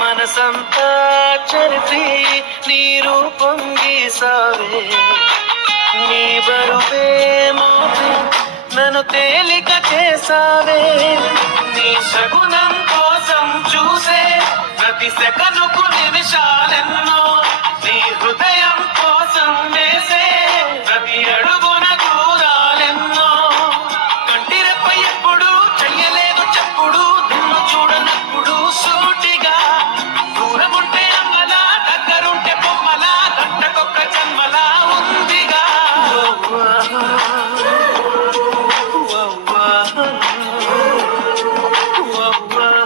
మనసంతా చరిపి నీ రూపం గీసావే నీ బరువే మోపి నన్ను తేలిక చేసావే. నీ శగునం కోసం చూసే ప్రతి సెకనుకు నిమిషాలెన్నో